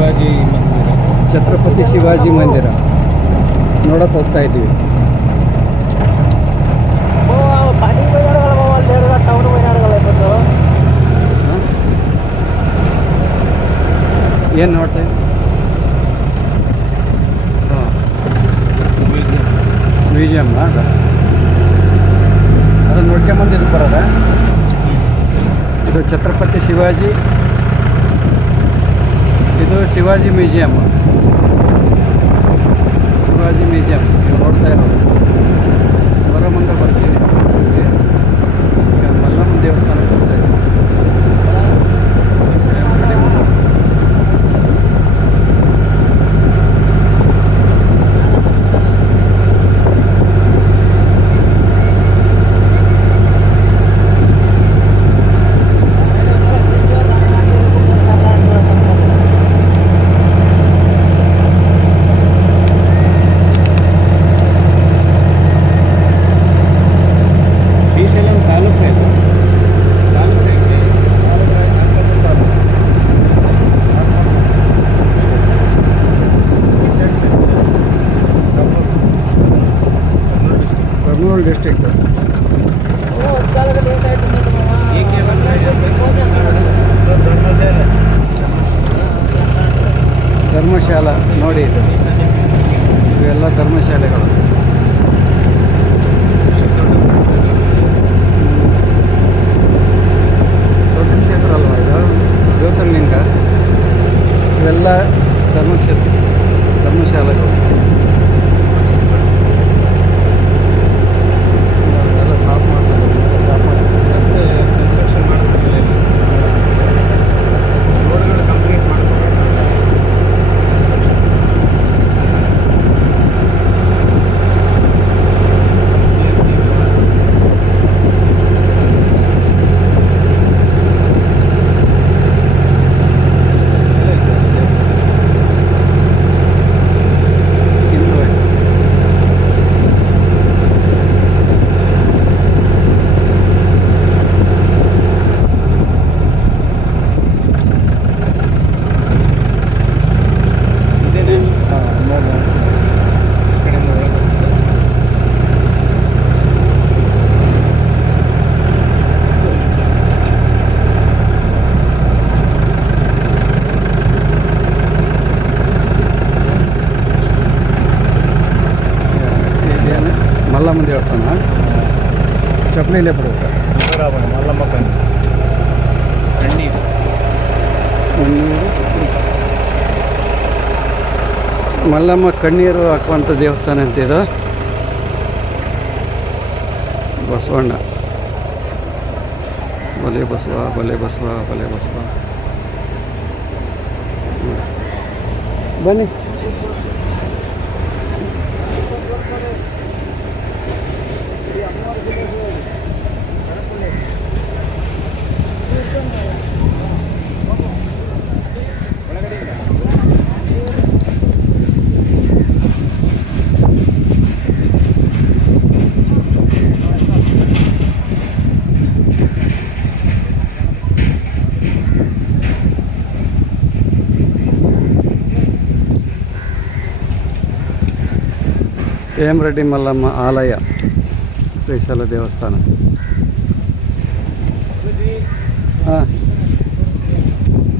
ಶಿವಾಜಿ ಮಂದಿರ. ಛತ್ರಪತಿ ಶಿವಾಜಿ ಮಂದಿರ. ನೋಡಕ್ಕೆ ಹೋಗ್ತಾ ಇದ್ದೀವಿ. ಏನು ನೋಡ್ತಾ ಮ್ಯೂಸಿಯಂ ಮ್ಯೂಸಿಯಮ್ ಅದನ್ನು ನೋಡ್ಕೊಂಬಂದು ಇದು ಬರೋದ ಇದು ಛತ್ರಪತಿ ಶಿವಾಜಿ ಇದು ಶಿವಾಜಿ ಮ್ಯೂಸಿಯಮ್ ಶಿವಾಜಿ ಮ್ಯೂಸಿಯಂ ನೀವು ನೋಡ್ತಾ ಇರೋದು ಹೊರ ಮುಂದೆ ಬರ್ತೀವಿ ಈಗ ಮಲ್ಲಮ್ಮ ದೇವಸ್ಥಾನಕ್ಕೆ ಹೋಗ್ತಾ ಇದ್ದೀವಿ ರೆಡಿ ಮಾಡೋದು. ಶ್ರೀಶೈಲಂ ತಾಲೂಕು ಇದು ತಾಲೂಕು ಐತೆ. ಡಿಸ್ಟಿಕ್ ಏಕೆ ಬಂದ್ರೆ ಧರ್ಮಶಾಲಾ ನೋಡಿ ಇವೆಲ್ಲ ಧರ್ಮಶಾಲೆಗಳು ದೊಡ್ಡ ಕ್ಷೇತ್ರ ಅಲ್ವಾ ಇದು ಜ್ಯೋತಿರ್ಲಿಂಗ ಇವೆಲ್ಲ ಧರ್ಮಕ್ಷೇತ್ರ ಧರ್ಮಶಾಲೆಗಳು ಎಲ್ಲ ಸಾಫ್ ಮಾಡ್ತಾರೆ ಸಾಫ್ ಮಾಡ್ತಾರೆ ಮತ್ತೆ ಕನ್ಸ್ಟ್ರಕ್ಷನ್ ಮಾಡ್ತಿರ್ಲಿಲ್ಲ ಇಲ್ಲಿ. ರೋಡ್ಗಳು ಕಂಪ್ಲೀಟ್ ಮಾಡ್ಕೊಂಡು ಹಿಂದೂ ಇದೇನೆ ಹಾಂ ನೋಡಿ ಈ ಕಡೆಯಿಂದ ಒಳಗೆ ಹೋಗ್ತದೆ. ಇದೇನು ಮಲ್ಲಮ್ಮ ದೇವಸ್ಥಾನ ಚಪ್ಪಲಿಲೇ ಬರುತ್ತೆ. ಮಲ್ಲಮ್ಮ ಕಣ್ಣಿ. ಕಣ್ಣೀರು. ಮಲ್ಲಮ್ಮ ಕಣ್ಣೀರು ಹಾಕುವಂಥ ದೇವಸ್ಥಾನ ಅಂತ ಇದು ಬಸವಣ್ಣ. ಬಲೆ ಬಸವ ಬಲೆ ಬಸವ ಬಲೆ ಬಸವ. ಬನ್ನಿ. ಹೇಮರೆಡ್ಡಿ ಮಲ್ಲಮ್ಮ ಆಲಯ ಶ್ರೀಶೈಲ ದೇವಸ್ಥಾನ ಹಾಂ.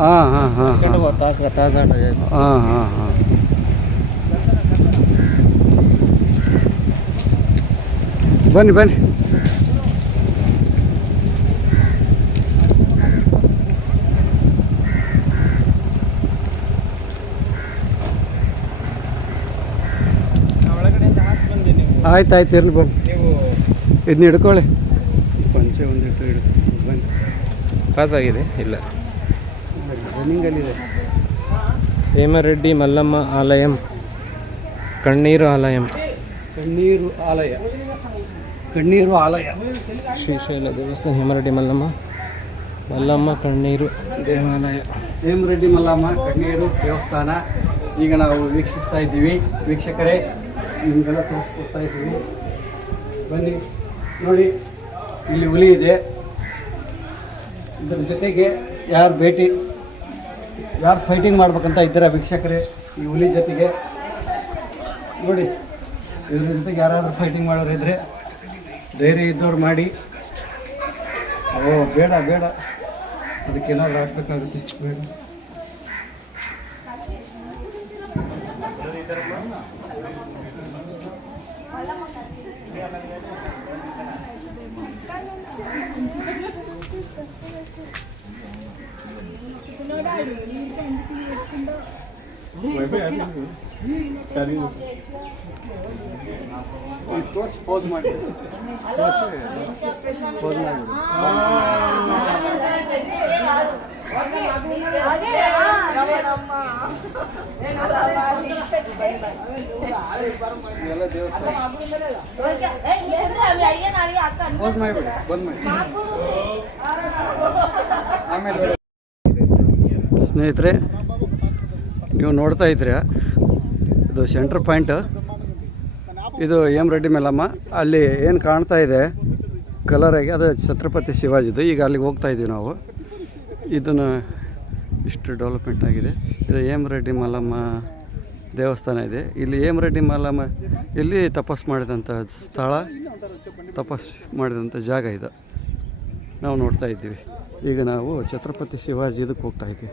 ಹಾಂ ಹಾಂ ಹಾಂ ಹಾಂ. ಹಾಂ ಹಾಂ ಬನ್ನಿ ಬನ್ನಿ. ಆಯ್ತು ಆಯ್ತು ಇರ್ಲಿ ಬನ್ನಿ. ನೀವು ಇದನ್ನ ಹಿಡ್ಕೊಳ್ಳಿ. ಪಾಸ್ ಆಗಿದೆ ಇಲ್ಲ. ರನ್ನಿಂಗಲ್ಲಿದೆ. ಹೇಮರೆಡ್ಡಿ ಮಲ್ಲಮ್ಮ ಆಲಯಂ ಕಣ್ಣೀರು ಆಲಯಂ. ಕಣ್ಣೀರು ಆಲಯ. ಕಣ್ಣೀರು ಆಲಯ. ಶ್ರೀಶೈಲ ದೇವಸ್ಥಾನ ಹೇಮರೆಡ್ಡಿ ಮಲ್ಲಮ್ಮ. ಮಲ್ಲಮ್ಮ ಕಣ್ಣೀರು ದೇವಾಲಯ. ಹೇಮರೆಡ್ಡಿ ಮಲ್ಲಮ್ಮ ಕಣ್ಣೀರು ದೇವಸ್ಥಾನ. ಈಗ ನಾವು ವೀಕ್ಷಿಸ್ತಾ ಇದ್ದೀವಿ. ವೀಕ್ಷಕರೇ ನಿಮಗೆಲ್ಲ ತೋರಿಸ್ಕೊಡ್ತಾ ಇದ್ದೀವಿ. ಬನ್ನಿ ನೋಡಿ ಇಲ್ಲಿ ಹುಲಿ ಇದೆ. ಇದರ ಜೊತೆಗೆ ಯಾರು ಭೇಟಿ, ಯಾರು ಫೈಟಿಂಗ್ ಮಾಡ್ಬೇಕಂತ ಇದ್ದೀರಾ ವೀಕ್ಷಕರೇ? ಈ ಹುಲಿ ಜೊತೆಗೆ. ನೋಡಿ ಇದ್ರ ಜೊತೆಗೆ ಯಾರಾದರೂ ಫೈಟಿಂಗ್ ಮಾಡೋರು ಇದ್ದರೆ ಧೈರ್ಯ ಇದ್ದವ್ರು ಮಾಡಿ. ಓ, ಬೇಡ ಬೇಡ. ಅದಕ್ಕೆ ಅದಕ್ಕೇನಾದ್ರೂ ಹಾಕ್ಬೇಕಾಗುತ್ತೆ ಬೇಡ. ತೋರಿಸಿ ಪೋಸ್ ಮಾಡಿ ಪೋಸ್ ಮಾಡಿ ಇದೆಲ್ಲ ದೇವಸ್ಥಾನ ಪೋಸ್ ಮಾಡಿಬಿಡಿ ಬಂದ್ ಮಾಡಿ ಆಮೇಲೆ ಬೇಡ. ಸ್ನೇಹಿತರೆ, ನೀವು ನೋಡ್ತಾ ಇದ್ದೀರಾ? ಇದು ಸೆಂಟ್ರ್ ಪಾಯಿಂಟ್ ಇದು ಎಂ ರೆಡ್ಡಿ ಮೇಲಮ್ಮ. ಅಲ್ಲಿ ಏನು ಕಾಣ್ತಾ ಇದೆ? ಕಲರಾಗಿ ಅದು ಛತ್ರಪತಿ ಶಿವಾಜಿದು. ಈಗ ಅಲ್ಲಿಗೆ ಹೋಗ್ತಾ ಇದ್ದೀವಿ ನಾವು. ಇದನ್ನು ಇಷ್ಟು ಡೆವಲಪ್ಮೆಂಟ್ ಆಗಿದೆ. ಇದು ಎಂ ರೆಡ್ಡಿ ಮಲ್ಲಮ್ಮ ದೇವಸ್ಥಾನ ಇದೆ. ಇಲ್ಲಿ ಎಂ ರೆಡ್ಡಿ ಮಲ್ಲಮ್ಮ ಇಲ್ಲಿ ತಪಸ್ ಮಾಡಿದಂಥ ಸ್ಥಳ, ತಪಸ್ ಮಾಡಿದಂಥ ಜಾಗ ಇದು. ನಾವು ನೋಡ್ತಾ ಇದ್ದೀವಿ. ಈಗ ನಾವು ಛತ್ರಪತಿ ಶಿವಾಜಿ ಇದಕ್ಕೆ ಹೋಗ್ತಾ ಇದ್ದೀವಿ.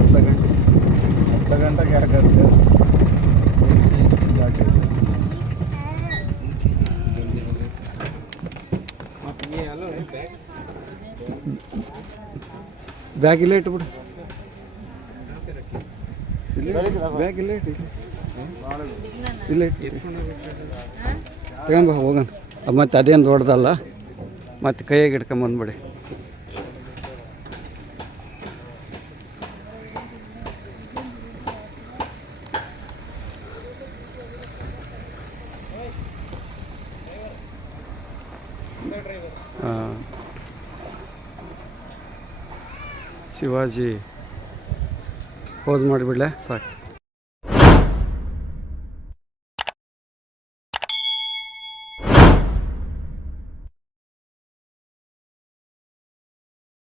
ಅರ್ಧ ಗಂಟೆ. ಅರ್ಧ ಗಂಟೆಗೆ ಬ್ಯಾಗ್ ಇಟ್ಬಿಡು. ಬ್ಯಾಗ್ ಇಟ್ಟು ತಗೊಂಬ ಹೋಗೋಣ. ಮತ್ತೆ ಅದೇನು ದೊಡ್ಡದಲ್ಲ. ಮತ್ತೆ ಕೈಯಾಗೆ ಇಟ್ಕೊಂಬಂದ್ಬಿಡಿ ಶಿವಾಜಿ ಪೋಸ್ ಮಾಡಿಬಿಡ್ಲೆ. ಸಾಕು.